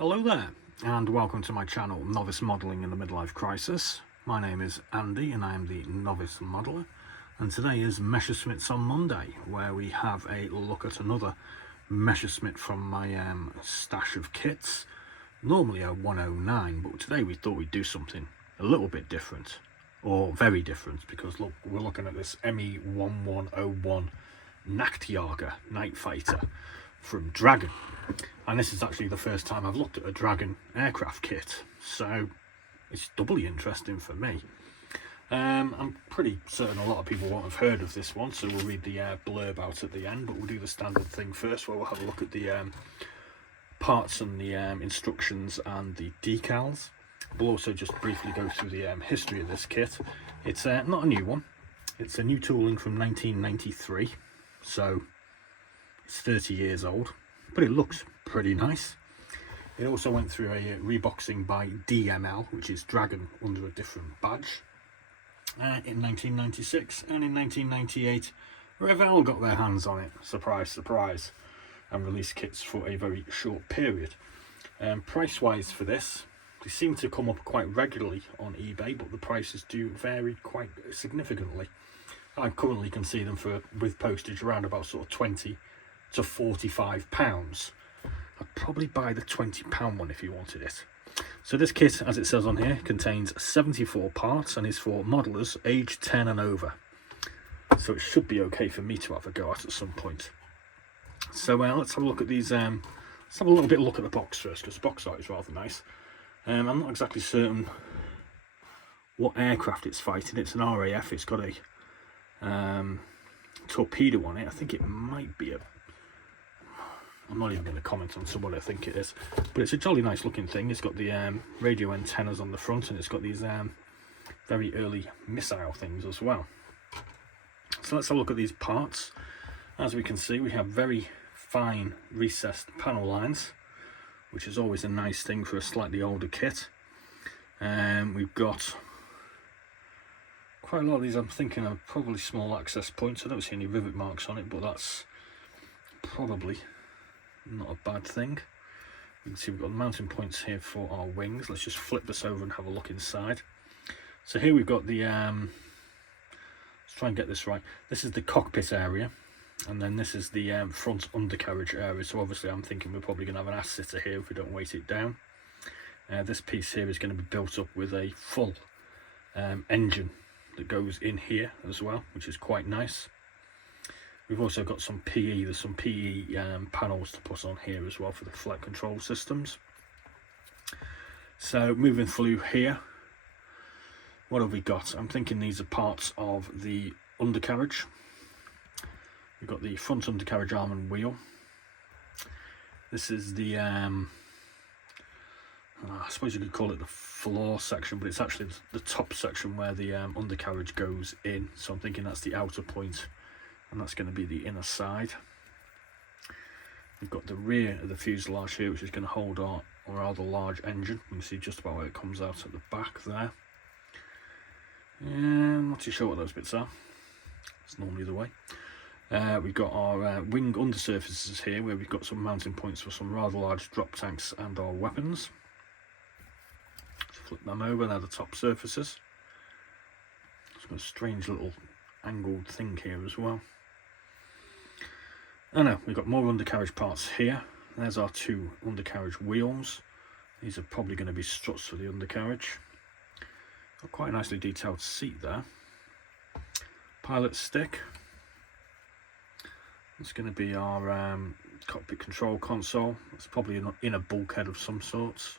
Hello there, and welcome to my channel, Novice Modelling in the Midlife Crisis. My name is Andy and I am the Novice Modeller, and today is Messerschmitt's on Monday, where we have a look at another Messerschmitt from my stash of kits. Normally a 109, but today we thought we'd do something a little bit different, or very different, because look, we're looking at this Me1101 Nachtjager, Night Fighter, from Dragon. And this is actually the first time I've looked at a Dragon aircraft kit, so it's doubly interesting for me. I'm pretty certain a lot of people won't have heard of this one, so we'll read the blurb out at the end, but we'll do the standard thing first, where we'll have a look at the parts and the instructions and the decals. We'll also just briefly go through the history of this kit. It's not a new one, it's a new tooling from 1993, so it's 30 years old, but it looks pretty nice. It also went through a reboxing by DML, which is Dragon under a different badge, in 1996, and in 1998 Revell got their hands on it, surprise surprise, and released kits for a very short period. Price wise for this, they seem to come up quite regularly on eBay, but the prices do vary quite significantly. I currently can see them for, with postage, around about sort of 20 to 45 pounds. I'd probably buy the 20 pound one if you wanted it. So this kit, as it says on here, contains 74 parts and is for modelers aged 10 and over, so it should be okay for me to have a go at some point. So let's have a look at these. Let's have a little bit look at the box first, because the box art is rather nice. I'm not exactly certain what aircraft it's fighting. It's an RAF. It's got a torpedo on it. I think it might be a, I'm not even going to comment on what I think it is, but it's a jolly nice looking thing. It's got the radio antennas on the front, and it's got these very early missile things as well. So let's have a look at these parts. As we can see, we have very fine recessed panel lines, which is always a nice thing for a slightly older kit. We've got quite a lot of these. I'm thinking are probably small access points. I don't see any rivet marks on it, but that's probably not a bad thing. You can see we've got mounting points here for our wings. Let's just flip this over and have a look inside. So here we've got the let's try and get this right. This is the cockpit area, and then this is the front undercarriage area. So obviously I'm thinking we're probably going to have an ass sitter here if we don't weight it down. This piece here is going to be built up with a full engine that goes in here as well, which is quite nice. We've also got some PE, there's some PE panels to put on here as well for the flight control systems. So moving through here, what have we got? I'm thinking these are parts of the undercarriage. We've got the front undercarriage arm and wheel. This is the, I suppose you could call it the floor section, but it's actually the top section where the undercarriage goes in. So I'm thinking that's the outer point, and that's going to be the inner side. We've got the rear of the fuselage here, which is going to hold our rather large engine. You can see just about where it comes out at the back there. I'm not too sure what those bits are. It's normally the way. We've got our wing undersurfaces here, where we've got some mounting points for some rather large drop tanks and our weapons. Let's flip them over, they're the top surfaces. It's got a strange little angled thing here as well. Oh no, we've got more undercarriage parts here. There's our two undercarriage wheels. These are probably going to be struts for the undercarriage. Got quite a nicely detailed seat there. Pilot stick. It's going to be our cockpit control console. It's probably in a bulkhead of some sorts.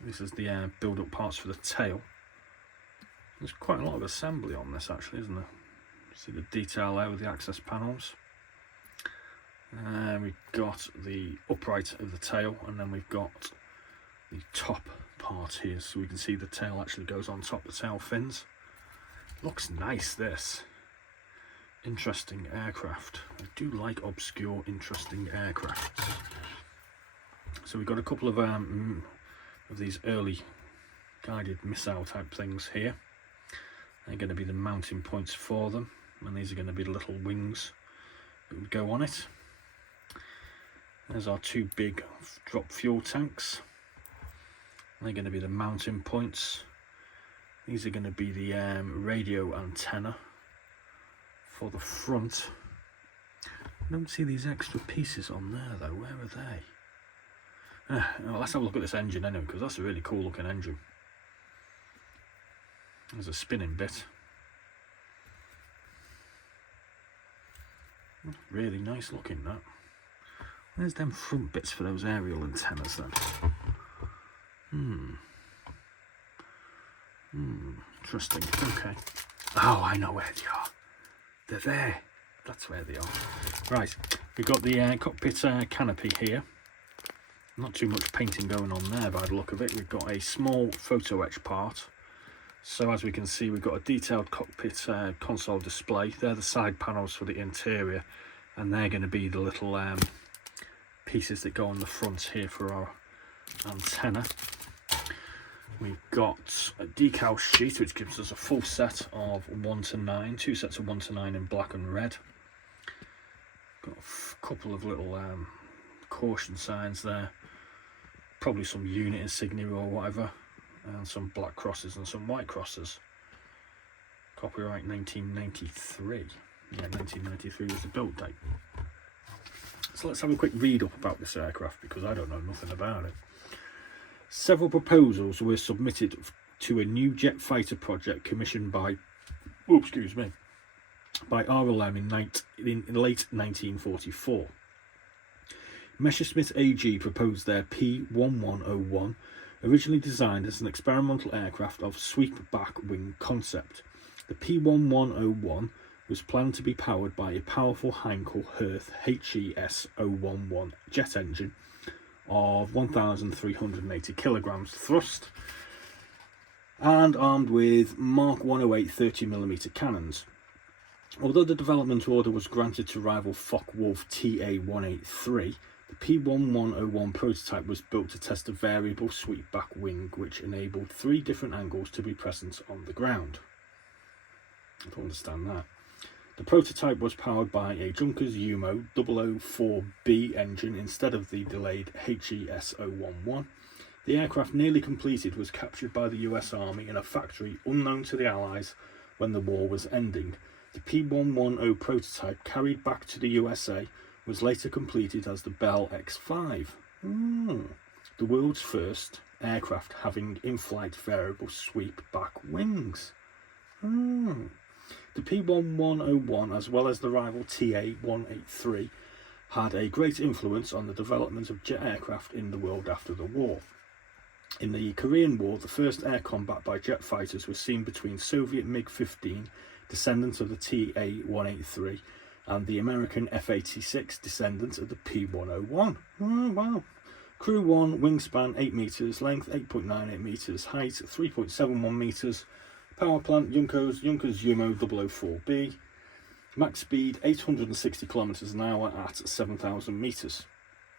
This is the build-up parts for the tail. There's quite a lot of assembly on this actually, isn't there? See the detail there with the access panels. We've got the upright of the tail, and then we've got the top part here, so we can see the tail actually goes on top, the tail fins. Looks nice, this. Interesting aircraft. I do like obscure, interesting aircraft. So we've got a couple of these early guided missile type things here. They're going to be the mounting points for them, and these are going to be the little wings that would go on it. There's our two big drop fuel tanks. They're going to be the mounting points. These are going to be the radio antenna for the front. I don't see these extra pieces on there though. Where are they? Well, let's have a look at this engine anyway, because that's a really cool looking engine. There's a spinning bit. Really nice looking, that. Where's them front bits for those aerial antennas then? Interesting. Okay. Oh, I know where they are. They're there. That's where they are. Right. We've got the cockpit canopy here. Not too much painting going on there by the look of it. We've got a small photo etch part. So as we can see, we've got a detailed cockpit console display. They're the side panels for the interior, and they're going to be the little pieces that go on the front here for our antenna. We've got a decal sheet which gives us a full set of 1 to 9, two sets of 1 to 9 in black and red. Got a couple of little caution signs there, probably some unit insignia or whatever, and some black crosses and some white crosses. Copyright 1993. Yeah, 1993 was the build date. So let's have a quick read up about this aircraft, because I don't know nothing about it. Several proposals were submitted to a new jet fighter project commissioned by RLM in late 1944. Messerschmitt AG proposed their P1101, originally designed as an experimental aircraft of sweep-back wing concept. The P1101 was planned to be powered by a powerful Heinkel Hertz HES-011 jet engine of 1,380 kilograms thrust and armed with Mark 108 30mm cannons. Although the development order was granted to rival Focke-Wulf TA-183, the P1101 prototype was built to test a variable sweep-back wing which enabled 3 different angles to be present on the ground. I don't understand that. The prototype was powered by a Junkers Umo 004B engine instead of the delayed HES-011. The aircraft, nearly completed, was captured by the US Army in a factory unknown to the Allies when the war was ending. The P110 prototype, carried back to the USA, was later completed as the Bell X5. The world's first aircraft having in-flight variable sweep-back wings. The P1101, as well as the rival TA-183, had a great influence on the development of jet aircraft in the world after the war. In the Korean War, the first air combat by jet fighters was seen between Soviet MiG-15, descendant of the TA-183, and the American F-86, descendant of the P101. Oh, wow. Crew 1, wingspan 8 metres, length 8.98 metres, height 3.71 metres, power plant Junkers Umo 004B, max speed 860 kilometers an hour at 7,000 meters.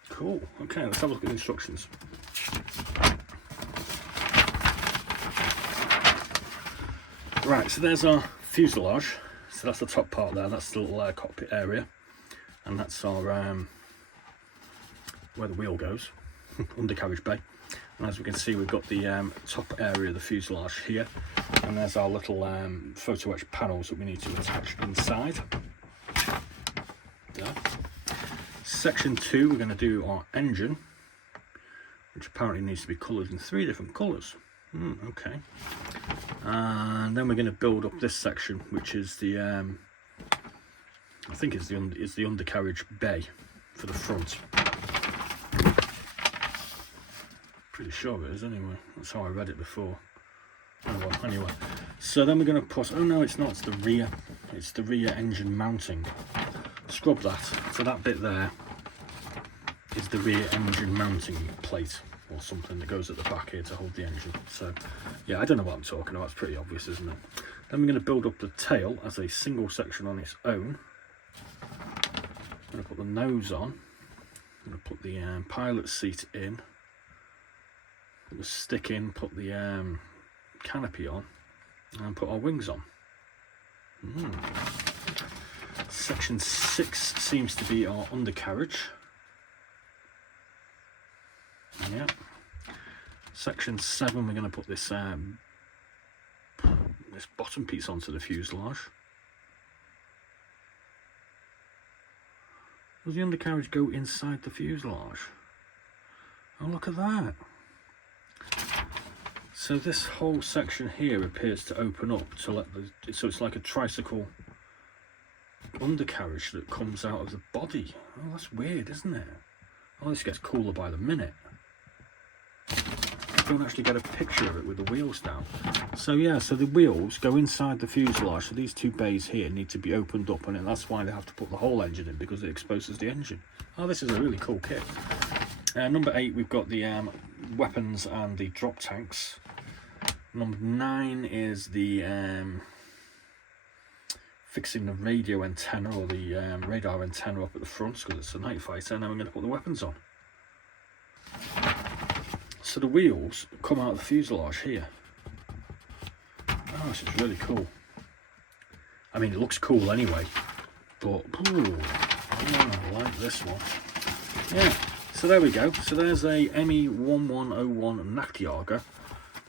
Cool. Okay, let's have a look at the instructions. Right, so there's our fuselage. So that's the top part there. That's the little cockpit area, and that's our where the wheel goes, undercarriage bay. And as we can see, we've got the top area of the fuselage here, and there's our little photo etch panels that we need to attach inside. There. Section 2, we're going to do our engine, which apparently needs to be coloured in 3 different colours. Okay. And then we're going to build up this section, which is the I think it's the undercarriage bay for the front. Pretty sure it is anyway. That's how I read it before. Oh well, anyway. So then we're going to put, oh no, it's not, it's the rear. It's the rear engine mounting. Scrub that. So that bit there is the rear engine mounting plate or something that goes at the back here to hold the engine. So yeah, I don't know what I'm talking about. It's pretty obvious, isn't it? Then we're going to build up the tail as a single section on its own. I'm going to put the nose on. I'm going to put the pilot seat in. Put the stick in, put the canopy on, and put our wings on. Section 6 seems to be our undercarriage. Yeah. Section 7, we're going to put this this bottom piece onto the fuselage. Does the undercarriage go inside the fuselage? Oh, look at that. So this whole section here appears to open up to let the, so it's like a tricycle undercarriage that comes out of the body. Oh, that's weird, isn't it? Oh, this gets cooler by the minute. I don't actually get a picture of it with the wheels down. So yeah, so the wheels go inside the fuselage, so these two bays here need to be opened up, and that's why they have to put the whole engine in, because it exposes the engine. Oh, this is a really cool kit. Number 8, we've got the weapons and the drop tanks. Number 9 is the fixing the radio antenna, or the radar antenna up at the front, because it's a night fighter, and then we're going to put the weapons on. So the wheels come out of the fuselage here. Oh, this is really cool. I mean, it looks cool anyway, but ooh, I like this one. Yeah, so there we go. So there's a Me1101 Nachtjager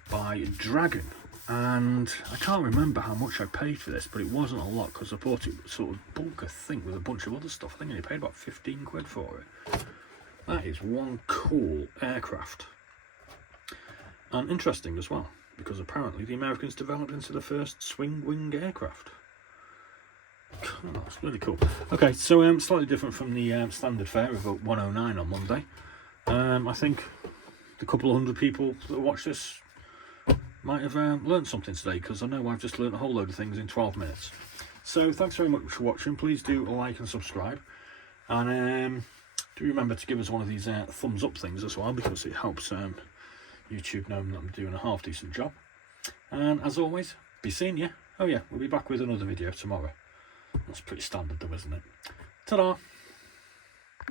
by Dragon, and I can't remember how much I paid for this, but it wasn't a lot, because I bought it sort of bulk, I think, with a bunch of other stuff. I think I paid about 15 quid for it. That is one cool aircraft. And interesting as well, because apparently the Americans developed into the first swing-wing aircraft. Oh, that's really cool. Okay, so slightly different from the standard fare of 109 on Monday. I think the couple of hundred people that watch this might have learned something today, because I know I've just learned a whole load of things in 12 minutes. So thanks very much for watching. Please do like and subscribe, and do remember to give us one of these thumbs up things as well, because it helps YouTube know that I'm doing a half decent job. And as always, be seeing you. Oh yeah, we'll be back with another video tomorrow. That's pretty standard though, isn't it? Ta-da!